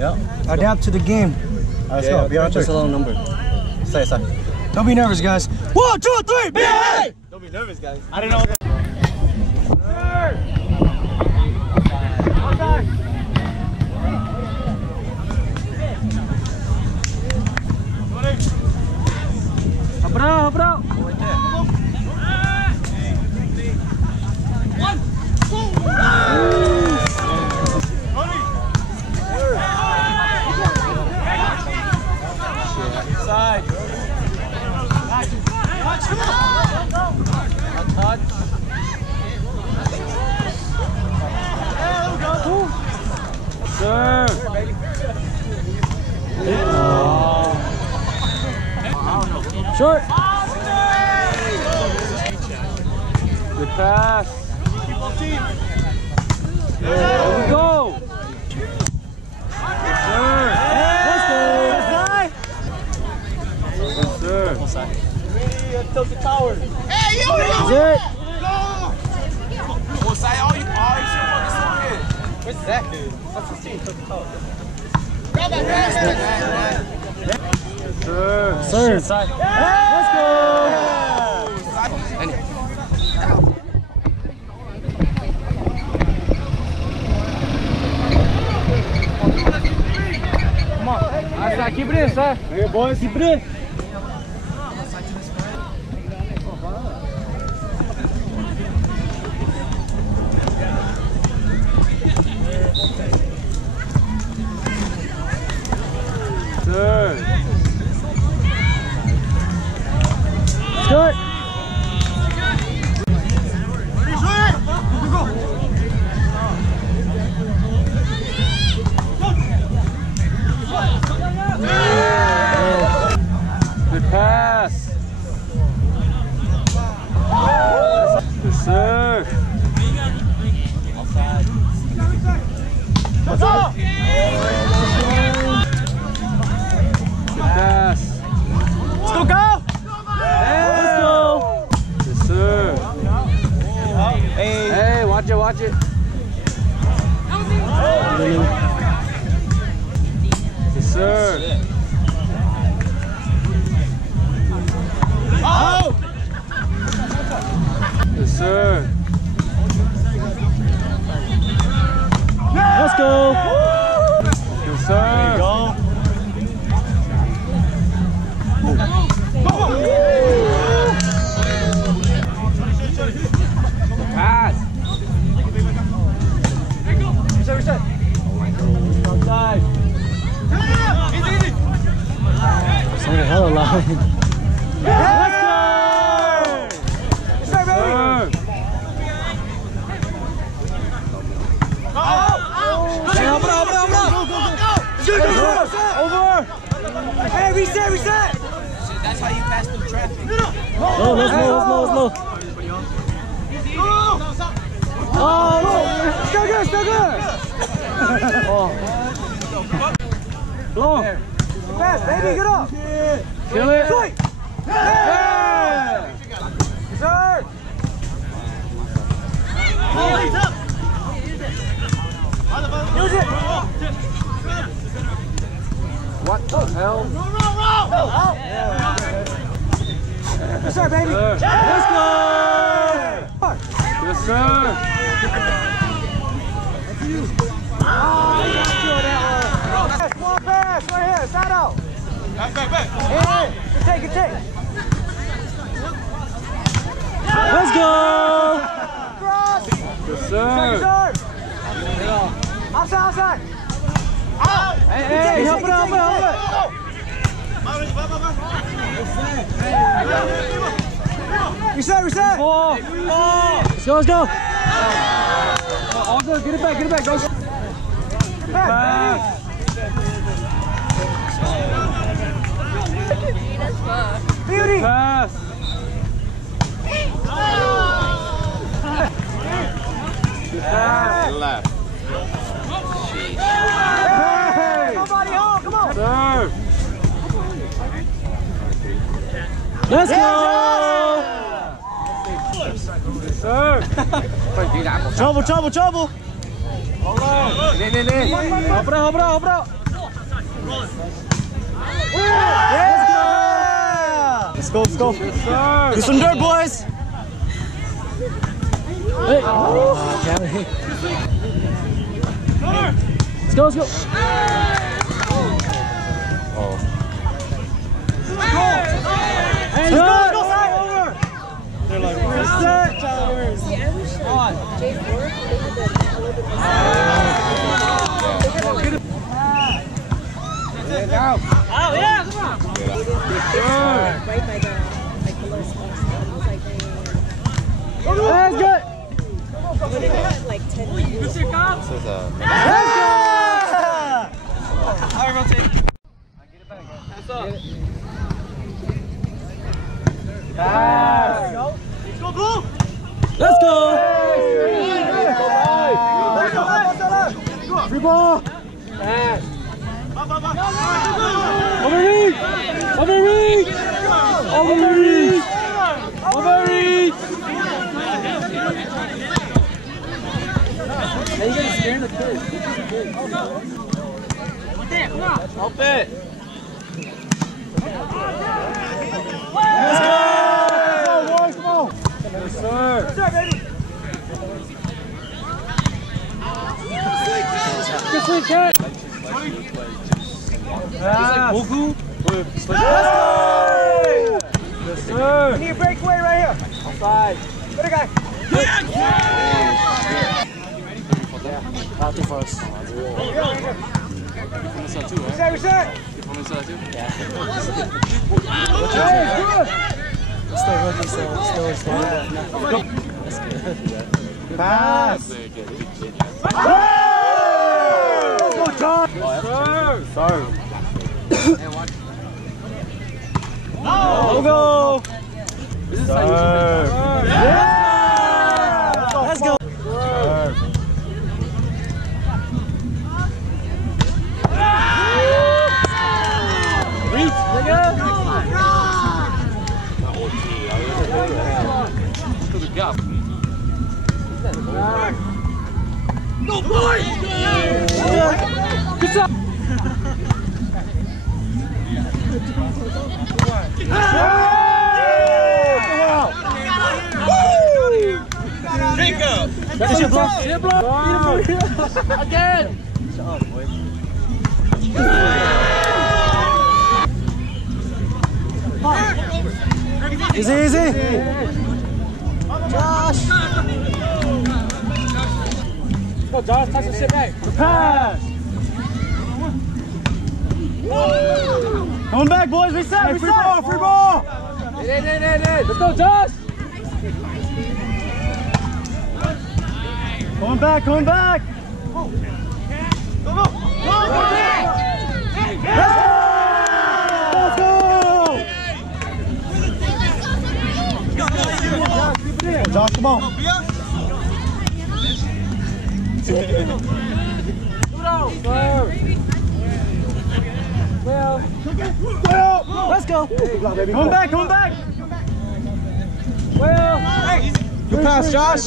Yeah. Adapt to the game. Let's go. Be on Just a little number. Say. Don't be nervous, guys. 1, 2, 3. Hey! Don't be nervous, guys. I didn't know. Bro. Side. Touch. Sir. Short. Good pass. There we go. Tilt the tower. Hey, you! That's it. Well, say all you should want this one here. Where's that kid? That's the team. Tilt the tower. Grab that. Sir. Side. Let's go. Come on. Outside. Keep it in, sir. Here, boys. Keep it in. Good. Good pass. Good serve. Good pass. Let's go. Hey, watch it. Yes, sir. Oh! Yes, sir. Let's go. Yes, sir. There you go. Pass. Reset. Outside. Easy. It's like a hell of a line. Let's go! Start, baby. Over. Hey, reset. That's how you pass through traffic. No, let's go. Oh, still good. Oh. Blow him. Fast, baby, get up. Kill it. Yeah. Sir. Use it. What the hell? Roll. Yes, sir, baby. Let's go. Yes, sir. Small pass right here, side out. Back. Hey, good take. Let's go. Cross. Yes, sir. Outside. Out. Hey, help it. Reset. Ball. Let's go. All good. Get it back. Go. Pass. Beauty. Pass. Left. Hey. Somebody home. Come on. Serve. Let's go. Sir. Trouble. Hold on. Hop it out. Yeah! Let's go, let's go. Do some dirt, boys. Hey. Let's go, let's go. Oh. Hey, let's go, over. They're like, where's that? On. Oh, yeah, come on. Right by the little spots. That's good. Like 10 minutes. Let's go! All right, rotate. Get it back. Pass up. Pass. Let's go, Blue! Let's go! Free ball! Pass. Overreach! Overreach! Overreach! Overreach! Hey, you gotta scare the kid. Come on. Help it. Let's go! Boys, come on. Yes, sir. Yes, sir, baby. Good sleep, cat. Goku. Let's go! Yes, sir. We need a breakaway right here. Outside. Good guy. Out for us. Reset. Yeah. Still rookie, so still. Pass. Go, John. Sorry. Go. This is how you yeah. Let's go. Reach, nigga. Go, boy! Good job! That's your block. Again! Shut up, boy. Easy, easy. Josh. Go, Josh. Touch the shit back. Pass. Coming back, boys. Reset. Hey, free ball. Free ball. Let's go, Josh. Coming back. Coming back. Go, go. Go, go. Let's go. Josh, come on. Let's go. Come back, come back. Good pass, Josh.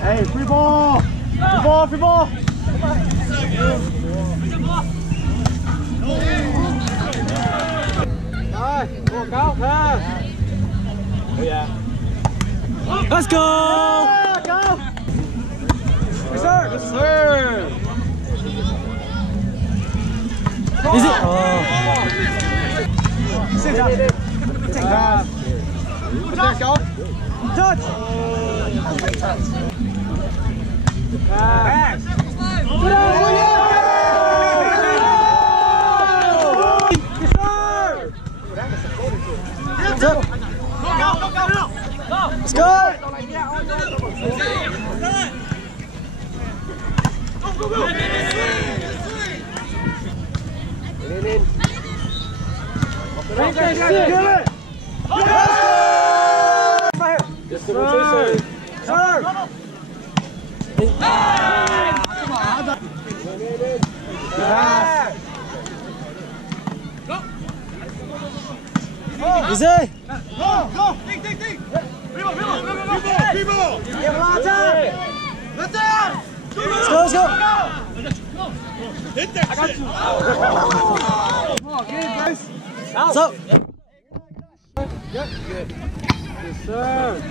Hey, free ball! Free ball, free ball! Walk out, pass! Oh, yeah. Let's go! Yeah, go! Yes, sir! Yes, sir! Is it? Oh. Sit down. Pass. Touch! Touch! Pass! Let's go! Easy. Go. Think. People. Give a lot of time. Let's go. Hit that shit. Come on, get in, guys. What's up? Yep. Good. Yes, sir.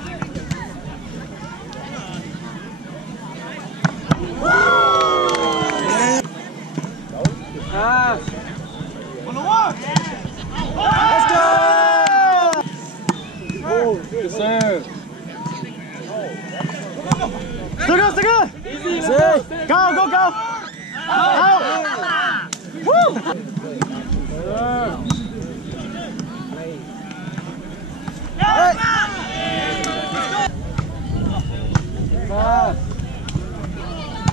Pass. On the one. Let's go. Oh, good serve. Still good. Easy. Go. Out. Woo. Hey. Pass.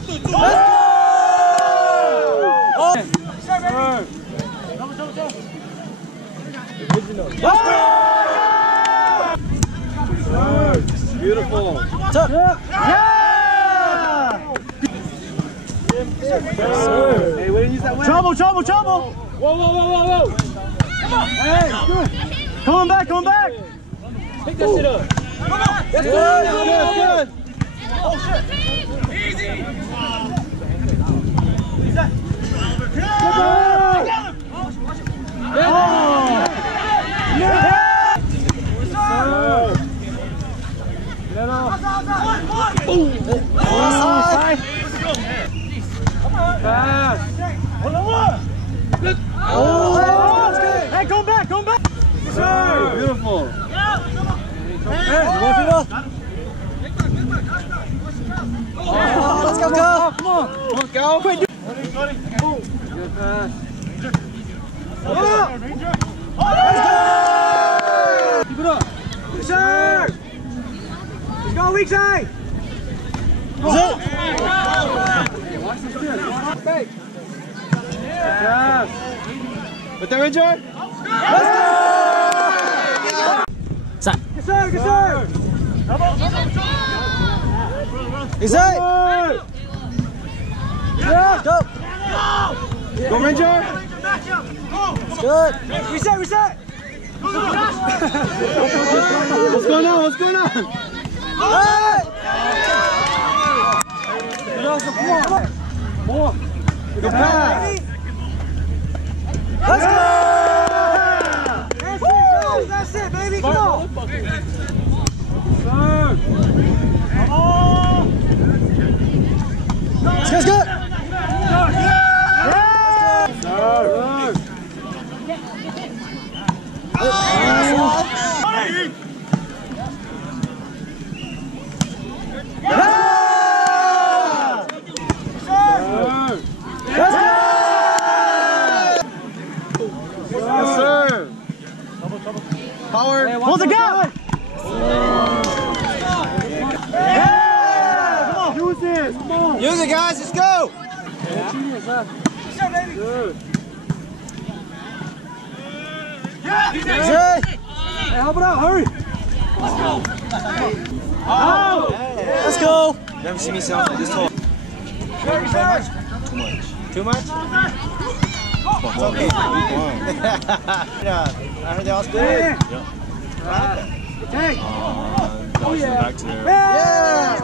Let's go. Oh. Beautiful. Yeah! Hey, way to use that way. Trouble. Whoa. Come on. Hey, good. Coming back. Pick that shit up. Come on. That's good. Oh, shit. Easy. Hey, come back. Sir. Beautiful. Hey, let's go. Come on, go. Quick. Good pass. Let's go. Keep it up. Yes, sir. Let's go, weak side. Watch this good. Okay. Yes. But they're injured. Let's go. Yes, sir. Is it? Yeah. Go. Go, Ranger. It's good. Reset. What's going on? Hey! More. Good pass. Let's go. That's it, baby. Come on. Let's go. Power. Hold the gap. Yeah. Come on. Use this. Come on. Use it, guys. Let's go. Good. Hey, help it out. Hurry. Let's go. Never seen me sound like this tall. Too much? It's okay. Yeah, I heard they all scored. Yeah. Hey. Back to their... Yeah.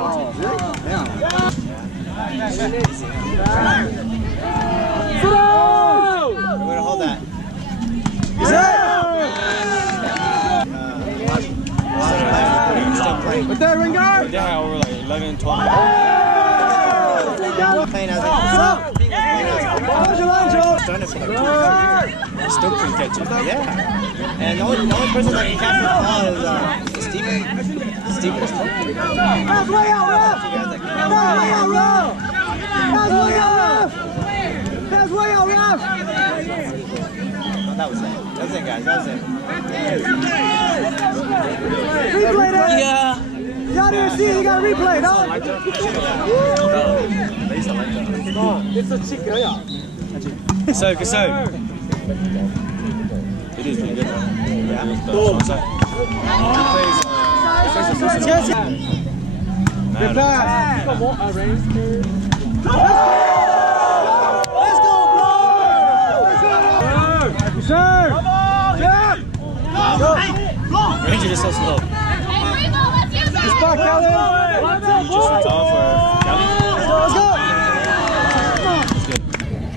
We're going to hold that. With that ring guard? Yeah, over like 11, 12. Playing as a still couldn't catch it. Yeah. And the only person that can catch the ball is Steven. Steven is totally. That's way out, Ref! That's way out, Ref! That was it. That's it, guys. That was it. Replay that! Yeah. Y'all didn't see it, you gotta replay, no? It's a chicken, yeah. So, it is pretty good, though. Yeah. Good pass. Let's go, bro! Sir! Come on! Go! you're just so slow. Good spot, Kelly. Just too tall for Kelly. Let's go.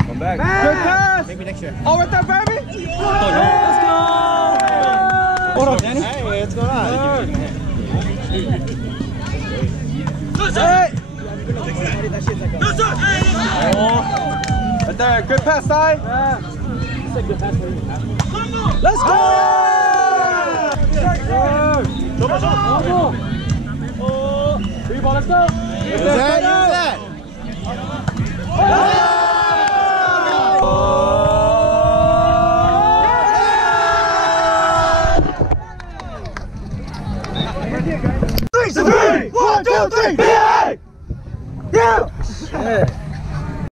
Come back. Good pass. Maybe next year. Oh, right there, baby. Let's go. Hold on, Danny. Hey, what's going on? Hey. Right there, good pass, Sai. Let's go! Let's go! Use that, use that.